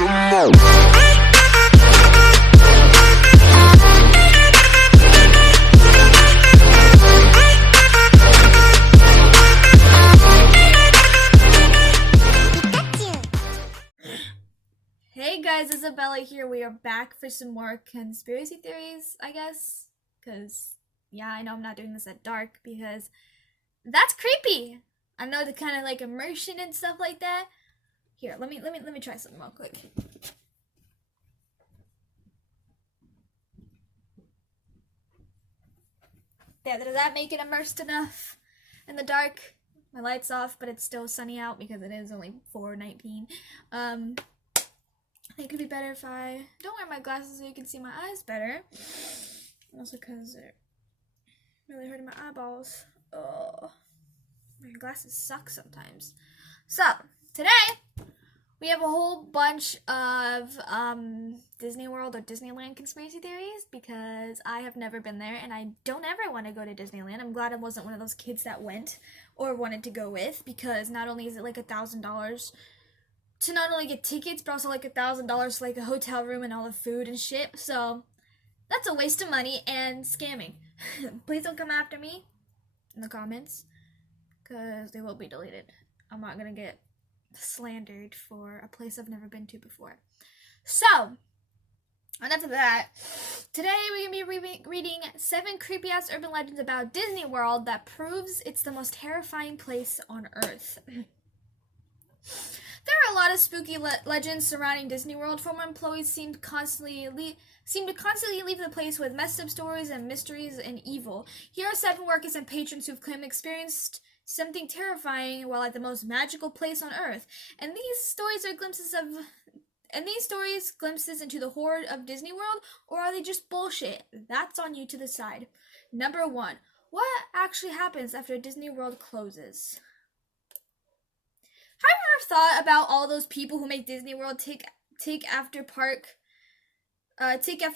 Hey guys, Isabella here. We are back for some more conspiracy theories, I guess. Because, yeah, I know I'm not doing this at dark because that's creepy. I know the kind of like immersion and stuff like that. Here, let me try something real quick. Yeah, does that make it immersed enough in the dark? My light's off, but it's still sunny out because it is only 4:19. I think it could be better if I don't wear my glasses so you can see my eyes better. Also because they're really hurting my eyeballs. Oh, my glasses suck sometimes. So, today, we have a whole bunch of Disney World or Disneyland conspiracy theories because I have never been there and I don't ever want to go to Disneyland. I'm glad I wasn't one of those kids that went or wanted to go with because not only is it like $1,000 to not only get tickets, but also like $1,000 for like a hotel room and all the food and shit. So that's a waste of money and scamming. Please don't come after me in the comments, because they will be deleted. I'm not gonna get slandered for a place I've never been to before. So, enough of that. Today we're gonna be reading 7 creepy ass urban legends about Disney World that proves it's the most terrifying place on Earth. There are a lot of spooky legends surrounding Disney World. Former employees seem to constantly leave the place with messed up stories and mysteries and evil. Here are 7 workers and patrons who've claimed experienced something terrifying while at the most magical place on Earth. And these stories are glimpses into the horror of Disney World, or are they just bullshit? That's on you to decide. Number 1. What actually happens after Disney World closes? Have you ever thought about all those people who make Disney World take after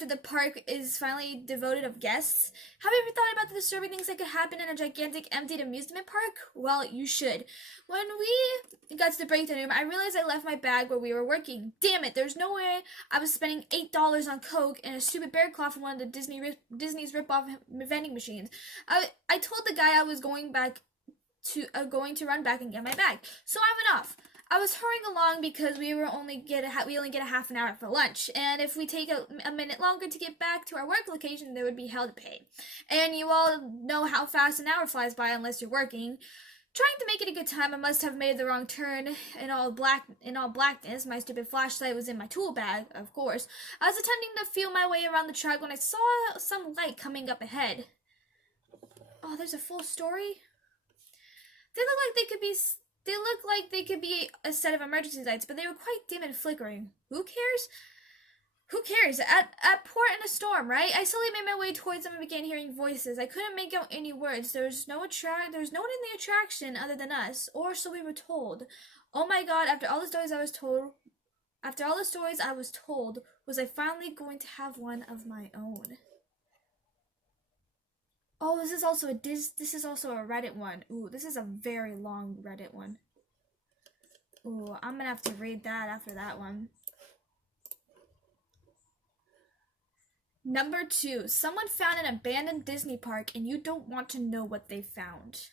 the park is finally devoted of guests? Have you ever thought about the disturbing things that could happen in a gigantic emptied amusement park? Well, you should. When we got to the breakdown room, I realized I left my bag where we were working. Damn it, there's no way I was spending $8 on Coke and a stupid bear claw from one of the Disney's rip-off vending machines. I told the guy I was going to run back and get my bag. So I went off. I was hurrying along because we only get a half an hour for lunch, and if we take a minute longer to get back to our work location, there would be hell to pay. And you all know how fast an hour flies by unless you're working. Trying to make it a good time, I must have made the wrong turn. In all blackness, my stupid flashlight was in my tool bag, of course. I was attempting to feel my way around the track when I saw some light coming up ahead. Oh, there's a full story? They look like they could be a set of emergency lights, but they were quite dim and flickering. Who cares? Who cares? At port in a storm, right? I slowly made my way towards them and began hearing voices. I couldn't make out any words. There was no one in the attraction other than us, or so we were told. Oh my god, after all the stories I was told, was I finally going to have one of my own? Oh, this is also a Reddit one. Ooh, this is a very long Reddit one. Ooh, I'm gonna have to read that after that one. Number 2. Someone found an abandoned Disney park and you don't want to know what they found.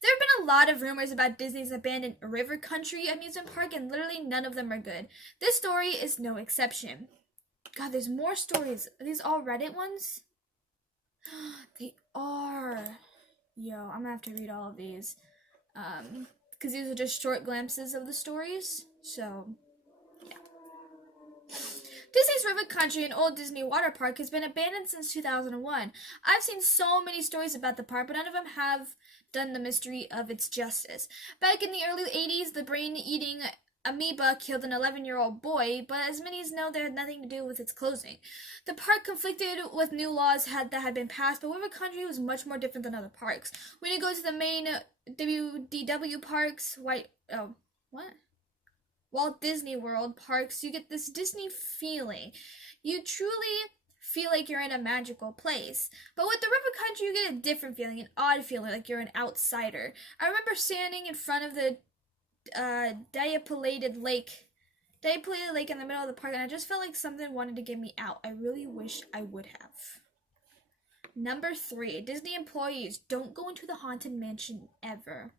There have been a lot of rumors about Disney's abandoned River Country amusement park, and literally none of them are good. This story is no exception. God, there's more stories. Are these all Reddit ones? They are. Yo, I'm gonna have to read all of these. Because these are just short glimpses of the stories. So, yeah. Disney's River Country, an old Disney water park, has been abandoned since 2001. I've seen so many stories about the park, but none of them have done the mystery of its justice. Back in the early 80s, the brain-eating amoeba killed an 11-year-old boy, but as many as know, they had nothing to do with its closing. The park conflicted with new laws that had been passed, but River Country was much more different than other parks. When you go to the main WDW parks, Walt Disney World parks, you get this Disney feeling. You truly feel like you're in a magical place. But with the River Country, you get a different feeling, an odd feeling, like you're an outsider. I remember standing in front of the dilapidated lake They played a lake in the middle of the park and I just felt like something wanted to get me out. I really wish I would have. Number 3, Disney employees don't go into the Haunted Mansion ever.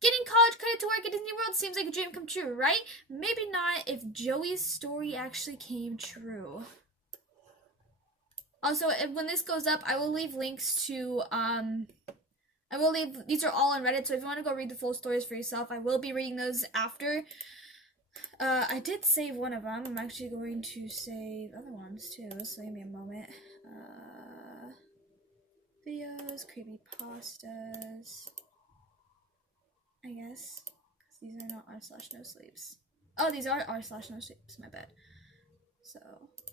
Getting college credit to work at Disney World seems like a dream come true, right? Maybe not if Joey's story actually came true. Also, when this goes up, I will leave links to, these are all on Reddit, so if you want to go read the full stories for yourself, I will be reading those after. I did save one of them. I'm actually going to save other ones too, so give me a moment. Videos, creepypastas, I guess, because these are not r/no-sleeps. Oh, these are r/no-sleeps, my bad. So,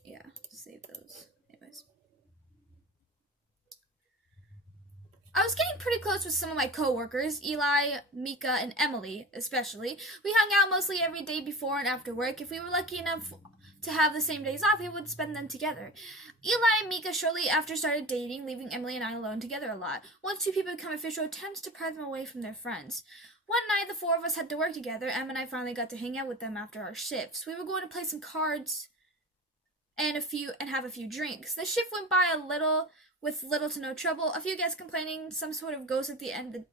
yeah, save those. Anyways. I was getting pretty close with some of my coworkers, Eli, Mika, and Emily, especially. We hung out mostly every day before and after work. If we were lucky enough to have the same days off, we would spend them together. Eli and Mika shortly after started dating, leaving Emily and I alone together a lot. Once two people become official, it tends to pry them away from their friends. One night, the 4 of us had to work together. Em and I finally got to hang out with them after our shifts. We were going to play some cards and have a few drinks. The shift went by with little to no trouble. A few guests complaining some sort of ghost at the end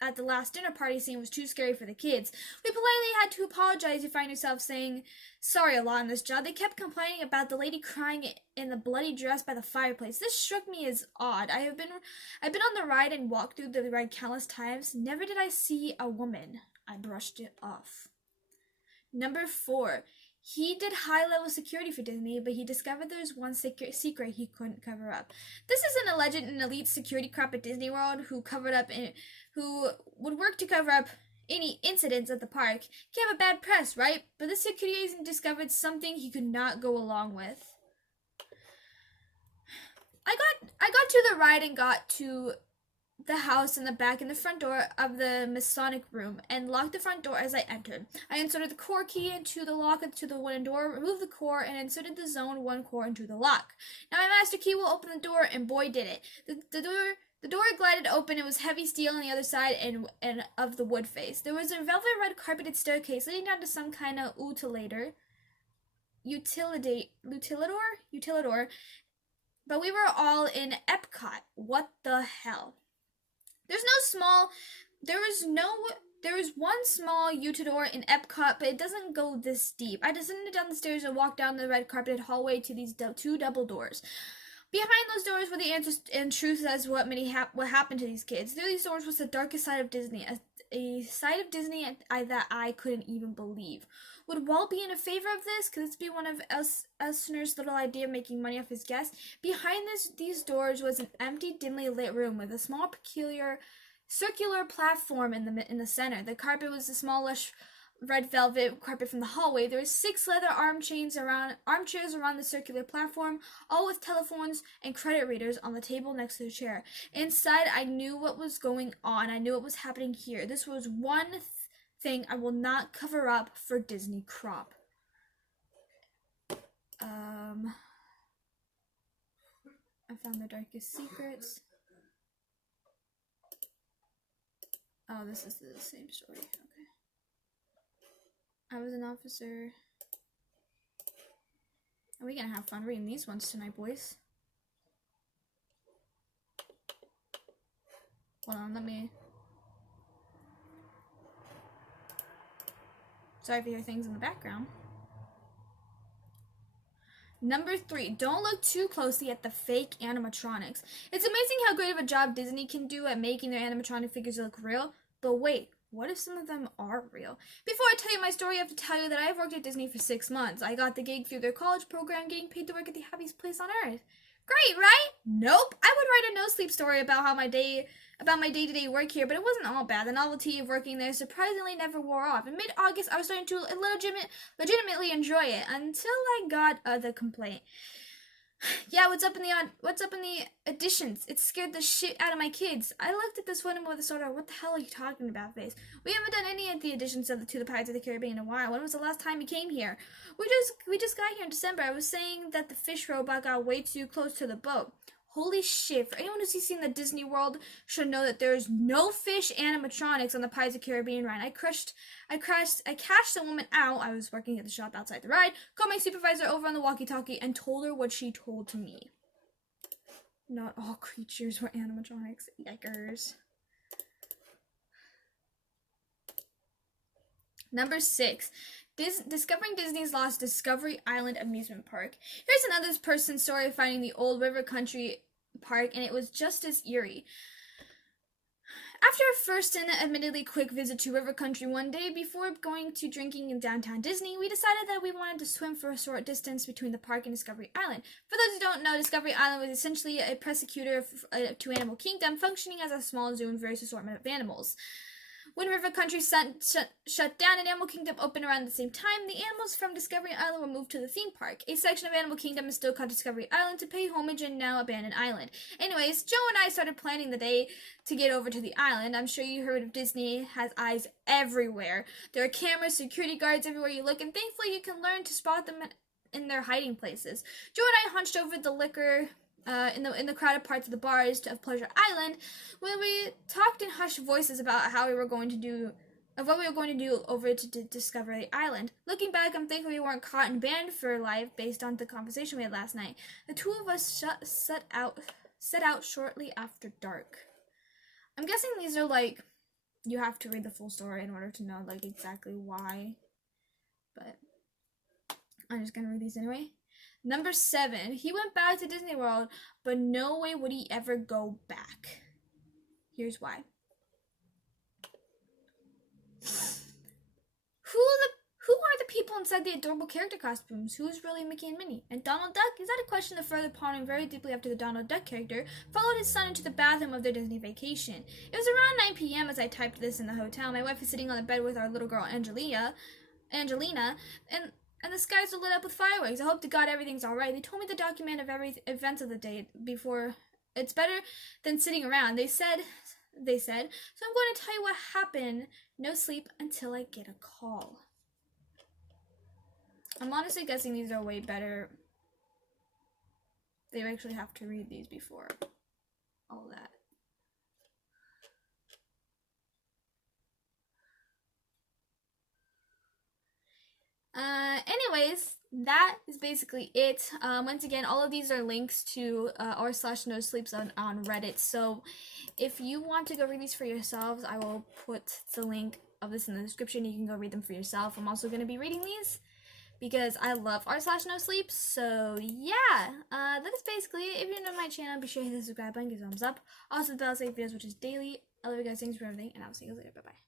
at the last dinner party scene was too scary for the kids. We politely had to apologize. You find yourself saying sorry a lot in this job. They kept complaining about the lady crying in the bloody dress by the fireplace. This struck me as odd. I've been on the ride and walked through the ride countless times. Never did I see a woman. I brushed it off. Number 4. He did high-level security for Disney, but he discovered there was one secret he couldn't cover up. This is an alleged and elite security crop at Disney World who would work to cover up any incidents at the park. He have a bad press, right? But the security agent discovered something he could not go along with. I got to the ride and got to the house in the back and the front door of the Masonic room and locked the front door as I entered. I inserted the core key into the lock to the wooden door, removed the core, and inserted the zone 1 core into the lock. Now my master key will open the door, and boy did it. The door glided open. It was heavy steel on the other side and of the wood face. There was a velvet red carpeted staircase leading down to some kind of utilidor, but we were all in Epcot. What the hell? There is one small Utador in Epcot, but it doesn't go this deep. I descended down the stairs and walked down the red carpeted hallway to these 2 double doors. Behind those doors were the answers and truths as what happened to these kids. Through these doors was the darkest side of Disney, a side of Disney that I couldn't even believe. Would Walt be in a favor of this? Could this be one of Elsner's little idea of making money off his guests? Behind these doors was an empty, dimly lit room with a small, peculiar, circular platform in the center. The carpet was a small, lush, red velvet carpet from the hallway. There were 6 leather armchairs around the circular platform, all with telephones and credit readers on the table next to the chair. Inside, I knew what was going on. I knew what was happening here. This was one thing I will not cover up for Disney crop. I found the darkest secrets. Oh, this is the same story. Okay. I was an officer. Are we gonna have fun reading these ones tonight, boys? Hold on, let me... Sorry if you hear things in the background. Number 3, don't look too closely at the fake animatronics. It's amazing how great of a job Disney can do at making their animatronic figures look real, but wait, what if some of them are real? Before I tell you my story, I have to tell you that I've worked at Disney for 6 months. I got the gig through their college program, getting paid to work at the happiest place on earth. Great, right? Nope. I would write a no-sleep story about my day-to-day work here, but it wasn't all bad. The novelty of working there surprisingly never wore off. In mid-August, I was starting to legitimately enjoy it until I got the complaint. Yeah, what's up in the additions? It scared the shit out of my kids. I looked at this one with a sort of, what the hell are you talking about face? We haven't done any of the additions to the Pirates of the Caribbean in a while. When was the last time you came here? We just got here in December. I was saying that the fish robot got way too close to the boat. Holy shit, for anyone who's seen the Disney World should know that there's no fish animatronics on the Pirates of the Caribbean ride. I cashed the woman out. I was working at the shop outside the ride, called my supervisor over on the walkie-talkie, and told her what she told to me. Not all creatures were animatronics. Yikers. Number 6. Discovering Disney's Lost Discovery Island amusement park. Here's another person's story of finding the old River Country park, and it was just as eerie. After a first and admittedly quick visit to River Country one day before going to drinking in downtown Disney, we decided that we wanted to swim for a short distance between the park and Discovery Island. For those who don't know, Discovery Island was essentially a persecutor to Animal Kingdom, functioning as a small zoo and various assortment of animals. When River Country shut down and Animal Kingdom opened around the same time, the animals from Discovery Island were moved to the theme park. A section of Animal Kingdom is still called Discovery Island to pay homage and now abandoned island. Anyways, Joe and I started planning the day to get over to the island. I'm sure you heard of Disney has eyes everywhere. There are cameras, security guards everywhere you look, and thankfully you can learn to spot them in their hiding places. Joe and I hunched over the liquor in the crowded parts of the bars of Pleasure Island, when we talked in hushed voices about what we were going to do over to discover the island. Looking back, I'm thankful we weren't caught and banned for life based on the conversation we had last night. The two of us set out shortly after dark. I'm guessing these are like, you have to read the full story in order to know like exactly why, but I'm just gonna read these anyway. Number 7, he went back to Disney World, but no way would he ever go back. Here's why. Who are the people inside the adorable character costumes? Who is really Mickey and Minnie? And Donald Duck? Is that a question that further pondering very deeply after the Donald Duck character followed his son into the bathroom of their Disney vacation. It was around 9 p.m. as I typed this in the hotel. My wife was sitting on the bed with our little girl Angelina, and the skies are lit up with fireworks. I hope to God everything's alright. They told me to document every events of the day before. It's better than sitting around, they said. So I'm going to tell you what happened. No sleep until I get a call. I'm honestly guessing these are way better. They actually have to read these before all that. Anyways, that is basically it. Once again, all of these are links to r/no-sleeps on Reddit. So if you want to go read these for yourselves, I will put the link of this in the description. You can go read them for yourself. I'm also going to be reading these because I love r/no-sleeps. So yeah, that is basically it. If you're new to my channel, be sure to hit the subscribe button, give a thumbs up. Also the bell save videos, which is daily. I love you guys. Thanks for everything, and I'll see you later. Bye bye.